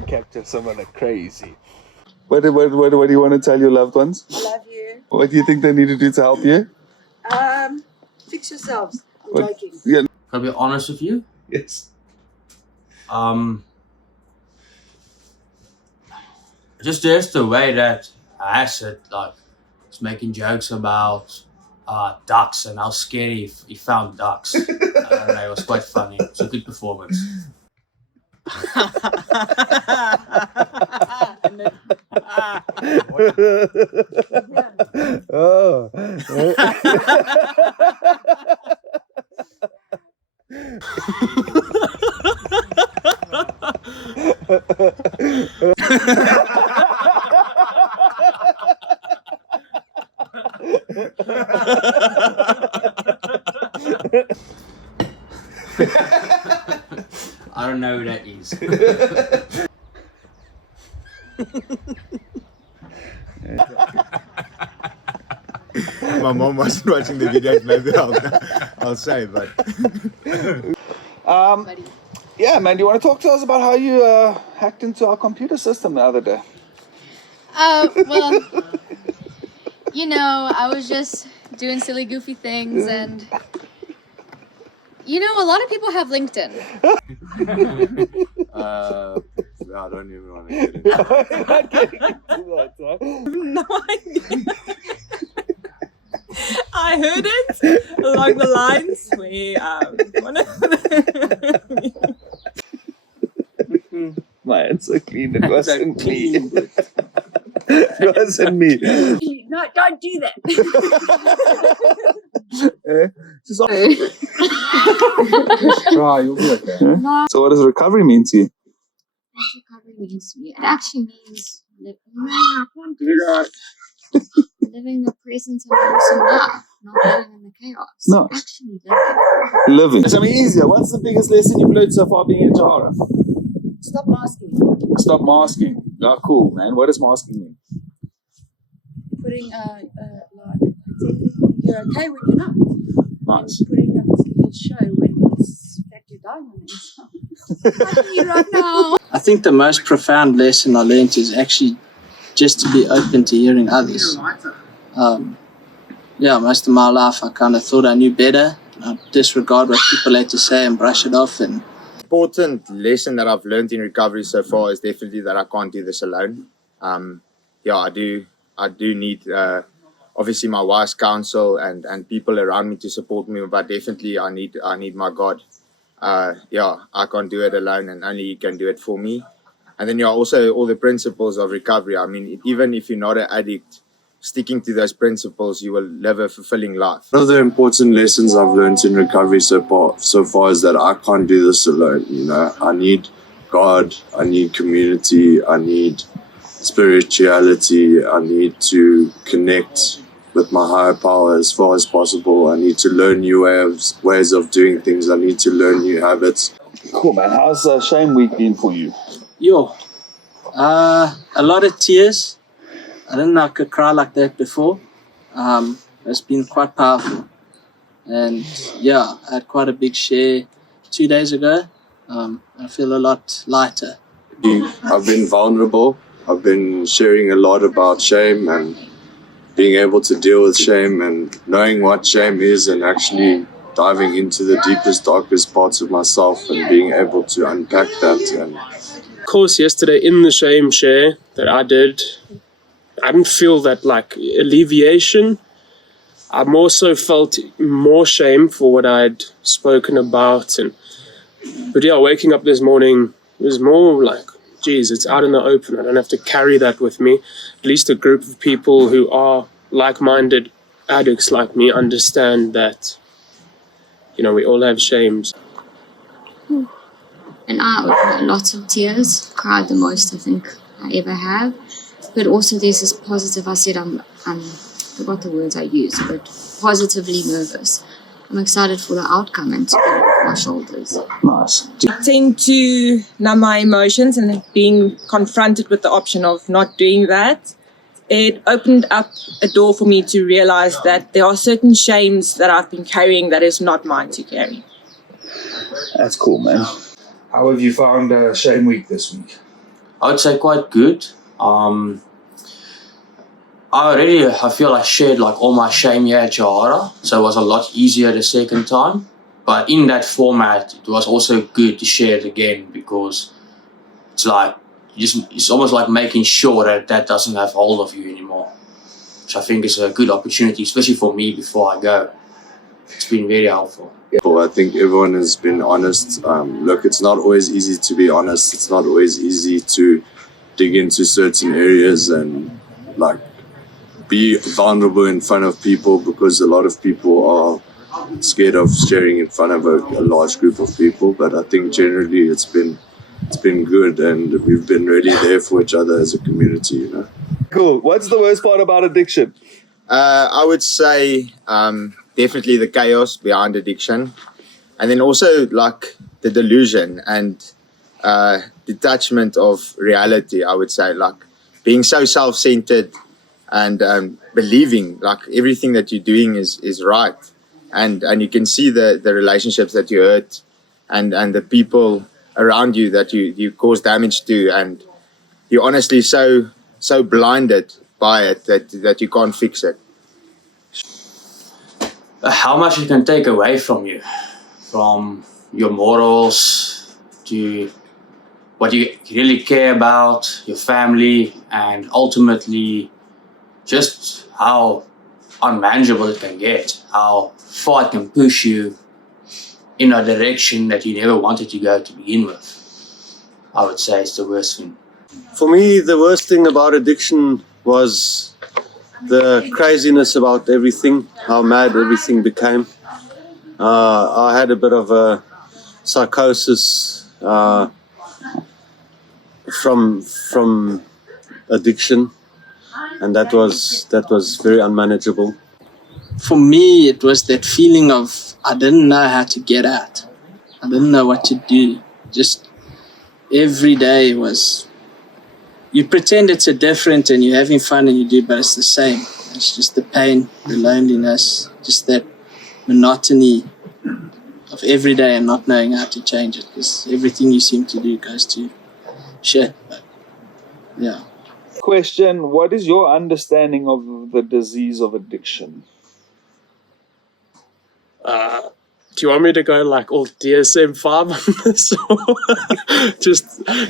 can capture someone like crazy. What do you want to tell your loved ones? I love you. What do you think they need to do to help you? Fix yourselves. I'm joking. Yeah. Can I be honest with you? Yes. Just the way that Acid was making jokes about ducks and how scary he found ducks. I don't know, it was quite funny. It's a good performance. Oh. I don't know who that is. My mom wasn't watching the videos, maybe I'll say, but Yeah, man, do you want to talk to us about how you hacked into our computer system the other day? Well, you know, I was just doing silly, goofy things, and you know, a lot of people have LinkedIn. I don't even want to get into it. No idea. I heard it along the lines where My hands are clean. It wasn't me. It wasn't me. No, don't do that. Just try, you'll be okay. So what does recovery mean to you? What recovery means to me? It actually means living the present and awesome life, not living in the chaos. No. Actually Living. It's easier. What's the biggest lesson you've learned so far being a Jara? stop masking. Stop masking. Oh, cool, man. What does masking mean? Putting pretending you're okay when you're not. Nice. And putting up this little show when it's in fact you're dying on the inside. How can you right now? I think the most profound lesson I learned is actually just to be open to hearing others. Most of my life I kind of thought I knew better. I disregard what people had to say and brush it off. And important lesson that I've learned in recovery so far is definitely that I can't do this alone. I do need obviously my wife's counsel and people around me to support me, but definitely I need my God. I can't do it alone, and only He can do it for me. And then also all the principles of recovery. I mean, even if you're not an addict, sticking to those principles, you will live a fulfilling life. One of the important lessons I've learned in recovery so far is that I can't do this alone. You know, I need God, I need community, I need spirituality, I need to connect with my higher power as far as possible. I need to learn new ways of doing things. I need to learn new habits. Cool, man. How's Shame Week been for you? A lot of tears. I didn't know I could cry like that before. It's been quite powerful. And I had quite a big share 2 days ago. I feel a lot lighter. I've been vulnerable. I've been sharing a lot about shame and being able to deal with shame and knowing what shame is and actually diving into the deepest, darkest parts of myself and being able to unpack that. And of course, yesterday in the shame share that I did, I didn't feel that like alleviation. I more so felt more shame for what I'd spoken about. But waking up this morning was more like, geez, it's out in the open. I don't have to carry that with me. At least a group of people who are like-minded addicts like me understand that, we all have shames. And I opened lots of tears, cried the most I think I ever have. But also there's this positive, I said I forgot the words I used, but positively nervous. I'm excited for the outcome and to get it off my shoulders. Nice. I tend to numb my emotions, and being confronted with the option of not doing that, it opened up a door for me to realize that there are certain shames that I've been carrying that is not mine to carry. That's cool, man. How have you found Shame Week this week? I would say quite good. I feel I shared like all my shame here at Johara, so it was a lot easier the second time. But in that format, it was also good to share it again, because it's like it's almost like making sure that doesn't have hold of you anymore, which I think is a good opportunity, especially for me before I go. It's been very helpful. I think everyone has been honest. Look, it's not always easy to be honest. It's not always easy to dig into certain areas and like be vulnerable in front of people, because a lot of people are scared of sharing in front of a large group of people. But I think generally it's been good, and we've been really there for each other as a community, you know. Cool. What's the worst part about addiction? I would say definitely the chaos behind addiction, and then also like the delusion and detachment of reality. I would say like being so self-centered and believing like everything that you're doing is right, and you can see the relationships that you hurt and the people around you that you cause damage to, and you're honestly so blinded by it that you can't fix it. How much it can take away from you, from your morals to what you really care about, your family, and ultimately just how unmanageable it can get, how far it can push you in a direction that you never wanted to go to begin with. I would say it's the worst thing. For me, the worst thing about addiction was the craziness about everything, how mad everything became. I had a bit of a psychosis from addiction, and that was very unmanageable. For me, it was that feeling of I didn't know how to get out. I didn't know what to do. Just every day was, you pretend it's a different and you're having fun and you do, but it's the same. It's just the pain, the loneliness, just that monotony of every day and not knowing how to change it, because everything you seem to do goes to shit. But yeah. Question: what is your understanding of the disease of addiction? Do you want me to go like all DSM-5 on this?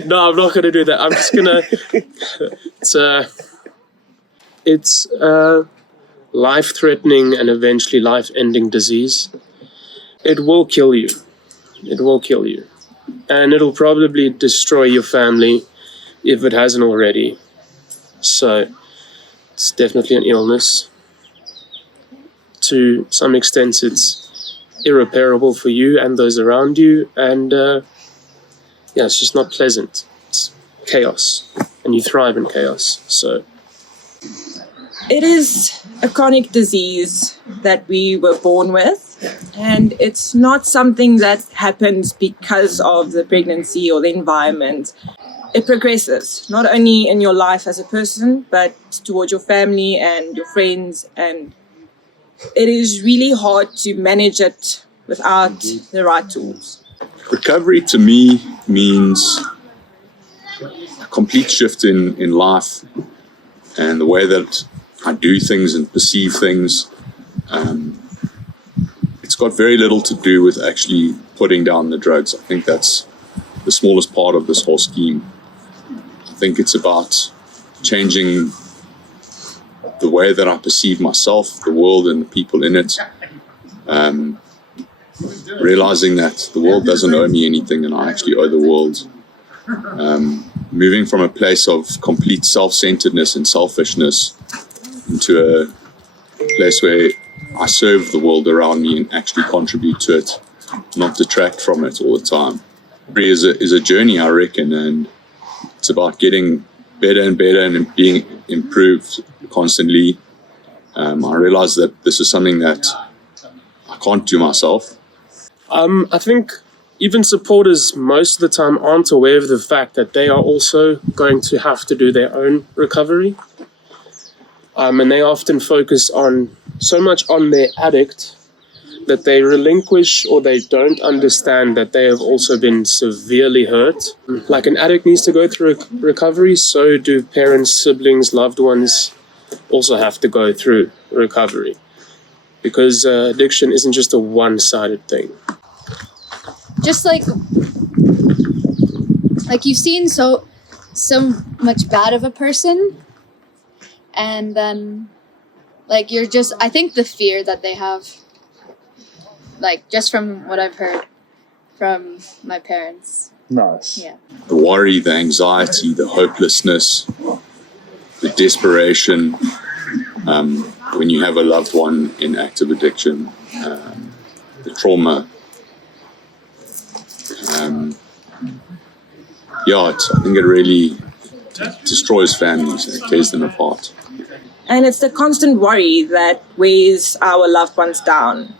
No, I'm not going to do that. I'm just going to... It's a life-threatening and eventually life-ending disease. It will kill you. It will kill you. And it'll probably destroy your family if it hasn't already. So it's definitely an illness. To some extent, it's irreparable for you and those around you, and it's just not pleasant. It's chaos, and you thrive in chaos. So It is a chronic disease that we were born with, and it's not something that happens because of the pregnancy or the environment. It progresses, not only in your life as a person, but towards your family and your friends, and it is really hard to manage it without the right tools. Recovery to me means a complete shift in life and the way that I do things and perceive things. It's got very little to do with actually putting down the drugs. I think that's the smallest part of this whole scheme. I think it's about changing the way that I perceive myself, the world, and the people in it. Realizing that the world doesn't owe me anything and I actually owe the world. Moving from a place of complete self-centeredness and selfishness into a place where I serve the world around me and actually contribute to it, not detract from it all the time. Recovery is a journey, I reckon, and it's about getting better and better and being improved constantly. I realize that this is something that I can't do myself. I think even supporters most of the time aren't aware of the fact that they are also going to have to do their own recovery. And they often focus on so much on their addict that they relinquish or they don't understand that they have also been severely hurt. Like an addict needs to go through recovery, so do parents, siblings, loved ones also have to go through recovery. Because addiction isn't just a one-sided thing. Just like you've seen so much bad of a person, and then like you're just, I think the fear that they have, like just from what I've heard from my parents. Nice. Yeah. The worry, the anxiety, the hopelessness, the desperation, when you have a loved one in active addiction, the trauma. I think it really destroys families, it tears them apart. And it's the constant worry that weighs our loved ones down,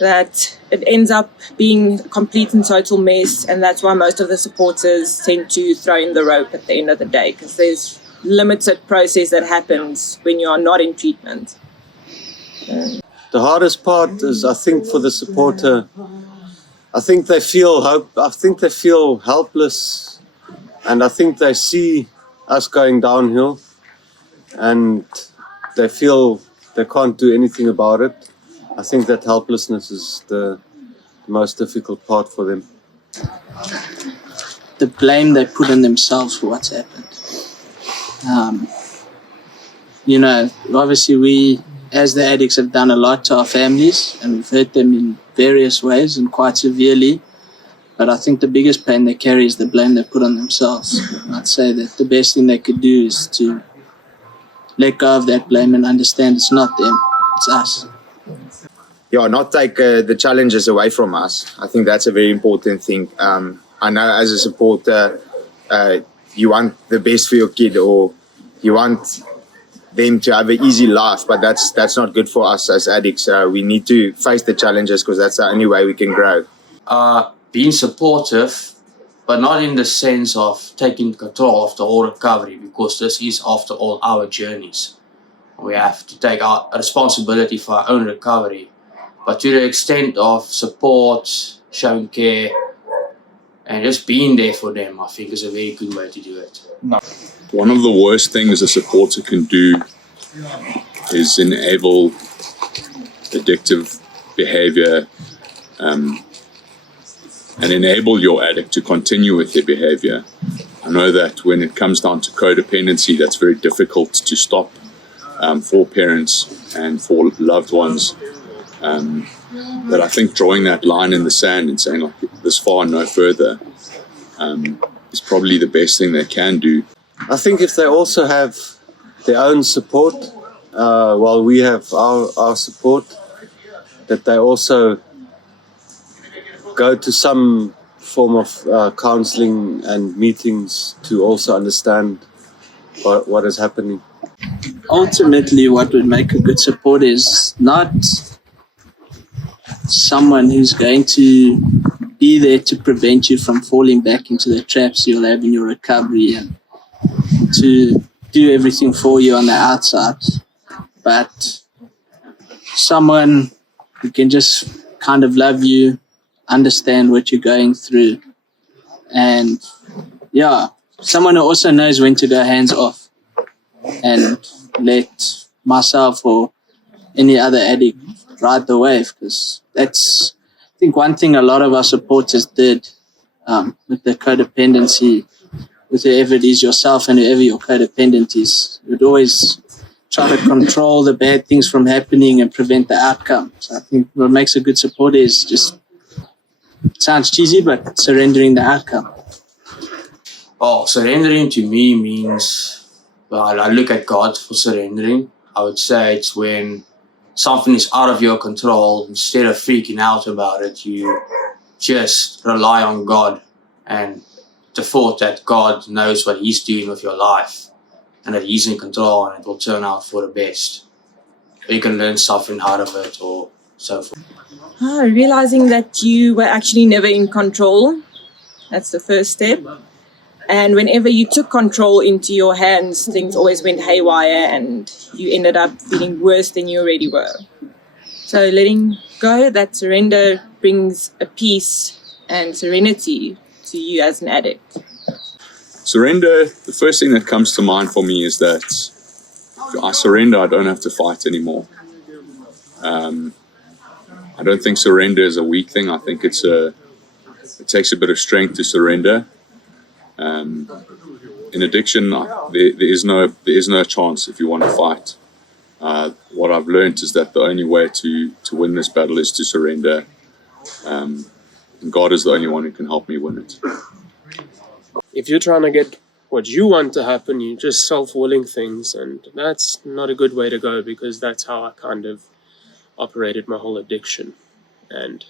that it ends up being a complete and total mess, and that's why most of the supporters tend to throw in the rope at the end of the day, because there's limited process that happens when you are not in treatment. The hardest part is, I think, for the supporter, I think they feel helpless, and I think they see us going downhill, and they feel they can't do anything about it. I think that helplessness is the most difficult part for them. The blame they put on themselves for what's happened. Obviously we, as the addicts, have done a lot to our families, and we've hurt them in various ways and quite severely. But I think the biggest pain they carry is the blame they put on themselves. I'd say that the best thing they could do is to let go of that blame and understand it's not them, it's us. Not take the challenges away from us. I think that's a very important thing. I know as a supporter, you want the best for your kid, or you want them to have an easy life, but that's not good for us as addicts. We need to face the challenges because that's the only way we can grow. Being supportive, but not in the sense of taking control of the whole recovery, because this is, after all, our journeys. We have to take our responsibility for our own recovery. But to the extent of support, showing care, and just being there for them, I think is a very good way to do it. One of the worst things a supporter can do is enable addictive behavior and enable your addict to continue with their behavior. I know that when it comes down to codependency, that's very difficult to stop for parents and for loved ones. But I think drawing that line in the sand and saying, like, this far, no further, is probably the best thing they can do. I think if they also have their own support, while we have our support, that they also go to some form of counseling and meetings to also understand what is happening. Ultimately, what would make a good support is not someone who's going to be there to prevent you from falling back into the traps you'll have in your recovery and to do everything for you on the outside, but someone who can just kind of love you, understand what you're going through, and someone who also knows when to go hands off and let myself or any other addict ride the wave, because that's, I think, one thing a lot of our supporters did with the codependency, with whoever it is, yourself and whoever your codependent is. You would always try to control the bad things from happening and prevent the outcome. So I think what makes a good supporter is just, it sounds cheesy, but surrendering the outcome. Oh, surrendering to me means, well, I look at God for surrendering. I would say it's when something is out of your control, instead of freaking out about it, you just rely on God and the thought that God knows what He's doing with your life and that He's in control and it will turn out for the best. You can learn something out of it or so forth. Realizing that you were actually never in control, that's the first step. And whenever you took control into your hands, things always went haywire and you ended up feeling worse than you already were. So letting go that surrender brings a peace and serenity to you as an addict? Surrender, the first thing that comes to mind for me is that if I surrender, I don't have to fight anymore. I don't think surrender is a weak thing. I think it takes a bit of strength to surrender. In addiction, there is no chance if you want to fight. What I've learned is that the only way to win this battle is to surrender. And God is the only one who can help me win it. If you're trying to get what you want to happen, you're just self-willing things, and that's not a good way to go, because that's how I kind of operated my whole addiction. And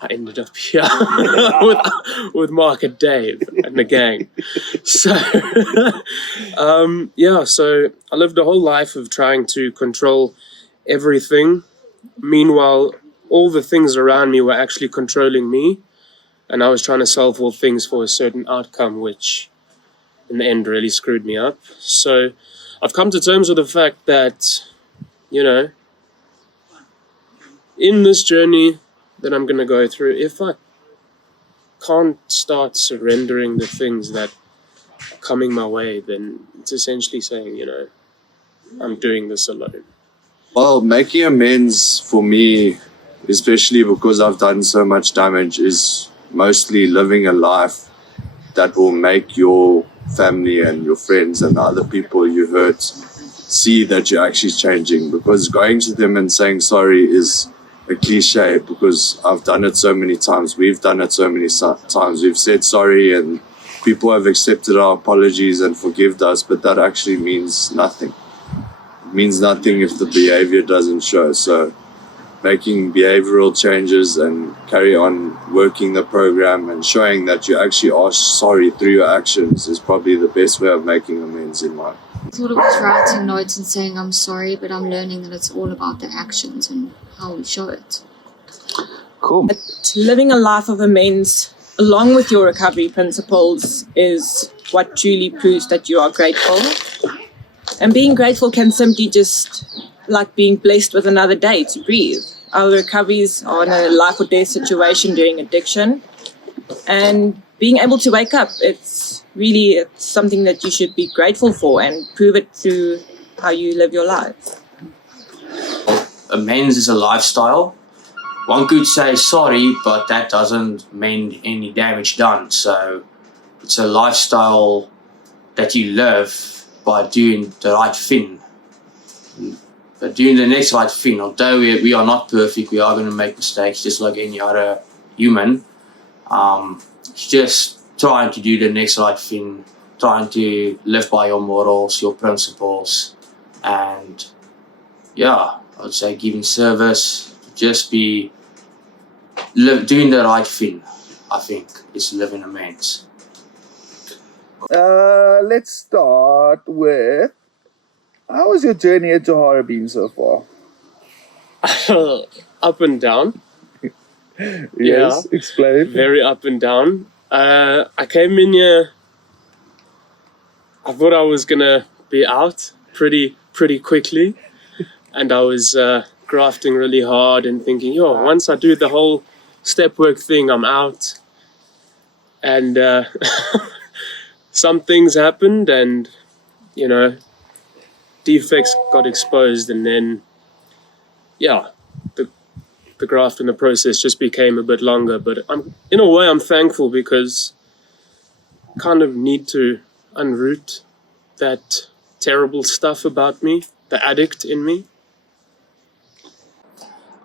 I ended up here with Mark and Dave and the gang. So, so I lived a whole life of trying to control everything. Meanwhile, all the things around me were actually controlling me. And I was trying to solve all things for a certain outcome, which in the end really screwed me up. So I've come to terms with the fact that, in this journey that I'm going to go through, if I can't start surrendering the things that are coming my way, then it's essentially saying, I'm doing this alone. Well, making amends for me, especially because I've done so much damage, is mostly living a life that will make your family and your friends and the other people you hurt see that you're actually changing. Because going to them and saying sorry is a cliche, because I've done it so many times. We've done it so many times. We've said sorry and people have accepted our apologies and forgived us, but that actually means nothing. It means nothing if the behavior doesn't show. So making behavioral changes and carry on working the program and showing that you actually are sorry through your actions is probably the best way of making amends in life. I thought it was writing notes and saying I'm sorry, but I'm learning that it's all about the actions and how we show it. Cool. But living a life of amends along with your recovery principles is what truly proves that you are grateful. And being grateful can simply just like being blessed with another day to breathe. Our recoveries are in a life or death situation during addiction. And being able to wake up, it's something that you should be grateful for and prove it through how you live your life. Amends is a lifestyle. One could say sorry, but that doesn't mean any damage done. So it's a lifestyle that you live by doing the right thing. But doing the next right thing, although we are not perfect, we are going to make mistakes just like any other human. It's just trying to do the next right thing, trying to live by your morals, your principles, and I would say giving service, just doing the right thing, I think, is living amends. Let's start with, how has your journey at Johara been so far? Up and down. Yes, explain. Very up and down. I came in here, I thought I was going to be out pretty quickly. And I was grafting really hard and thinking, once I do the whole step work thing, I'm out. And some things happened and, defects got exposed, and then, the graft and the process just became a bit longer. But in a way, I'm thankful, because I kind of need to unroot that terrible stuff about me, the addict in me.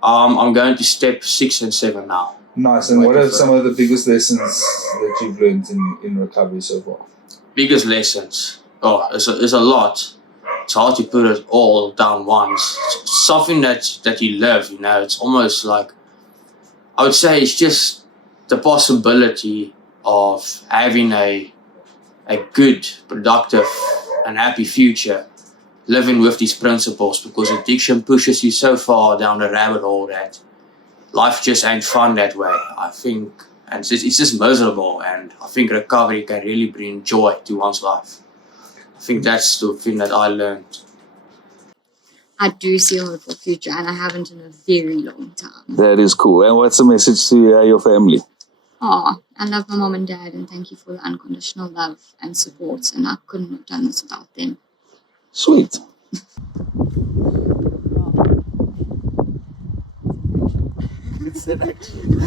I'm going to step 6 and 7 now. Nice. And what are some of the biggest lessons that you've learned in recovery so far? Biggest lessons? There's a lot. It's hard to put it all down once. It's something that you live, it's almost like, I would say it's just the possibility of having a good, productive and happy future living with these principles, because addiction pushes you so far down the rabbit hole that life just ain't fun that way, I think. And it's just miserable, and I think recovery can really bring joy to one's life. I think that's the thing that I learned. I do see a hopeful future, and I haven't in a very long time. That is cool. And what's the message to your family? Oh, I love my mom and dad, and thank you for the unconditional love and support. And I couldn't have done this without them. Sweet. It's an action.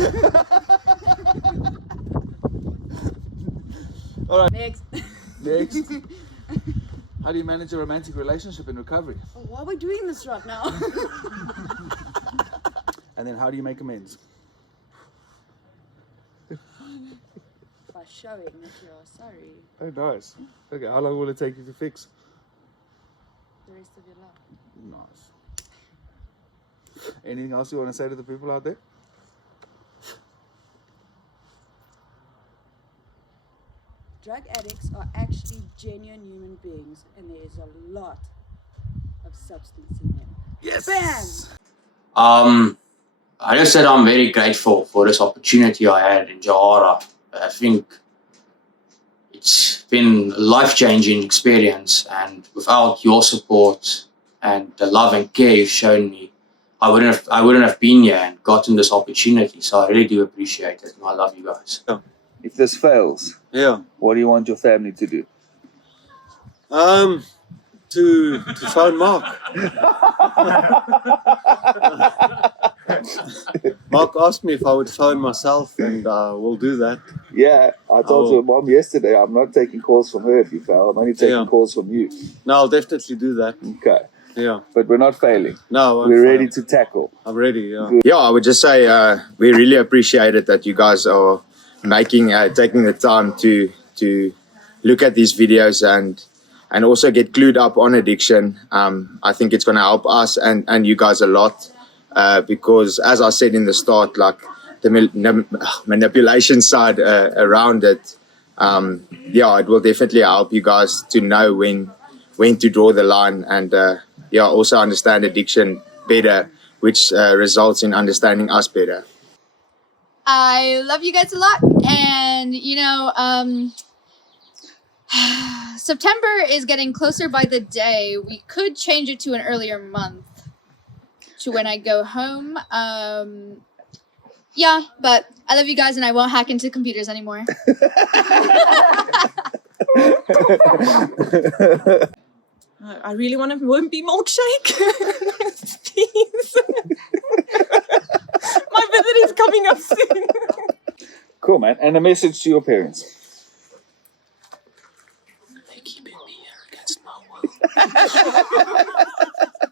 All right. Next. Next. How do you manage a romantic relationship in recovery? Why are we doing this right now? And then how do you make amends? By showing that you are sorry Oh, nice. Okay, how long will it take you to fix? the rest of your life. Nice. Anything else you want to say to the people out there? Drug addicts are actually genuine human beings, and there is a lot of substance in them. Yes. Bam! I just said I'm very grateful for this opportunity I had in Johara. I think it's been a life-changing experience, and without your support and the love and care you've shown me, I wouldn't have been here and gotten this opportunity. So I really do appreciate it, and I love you guys. If this fails, Yeah. what do you want your family to do? To phone Mark. Mark asked me if I would phone myself, and we'll do that. Yeah, I told your mom yesterday I'm not taking calls from her if you fail. I'm only taking calls from you. No, I'll definitely do that. Okay. Yeah. But we're not failing. No, we're ready to tackle. I'm ready, yeah. Yeah, I would just say we really appreciate it that you guys are taking the time to look at these videos and also get clued up on addiction. I think it's going to help us and you guys a lot because, as I said in the start, like the manipulation side around it, it will definitely help you guys to know when to draw the line and also understand addiction better, which results in understanding us better. I love you guys a lot, and September is getting closer by the day. We could change it to an earlier month, to when I go home. But I love you guys, and I won't hack into computers anymore. I really want a wimpy milkshake. Please. My visit is coming up soon. Cool, man. And a message to your parents. They're keeping me here against my will.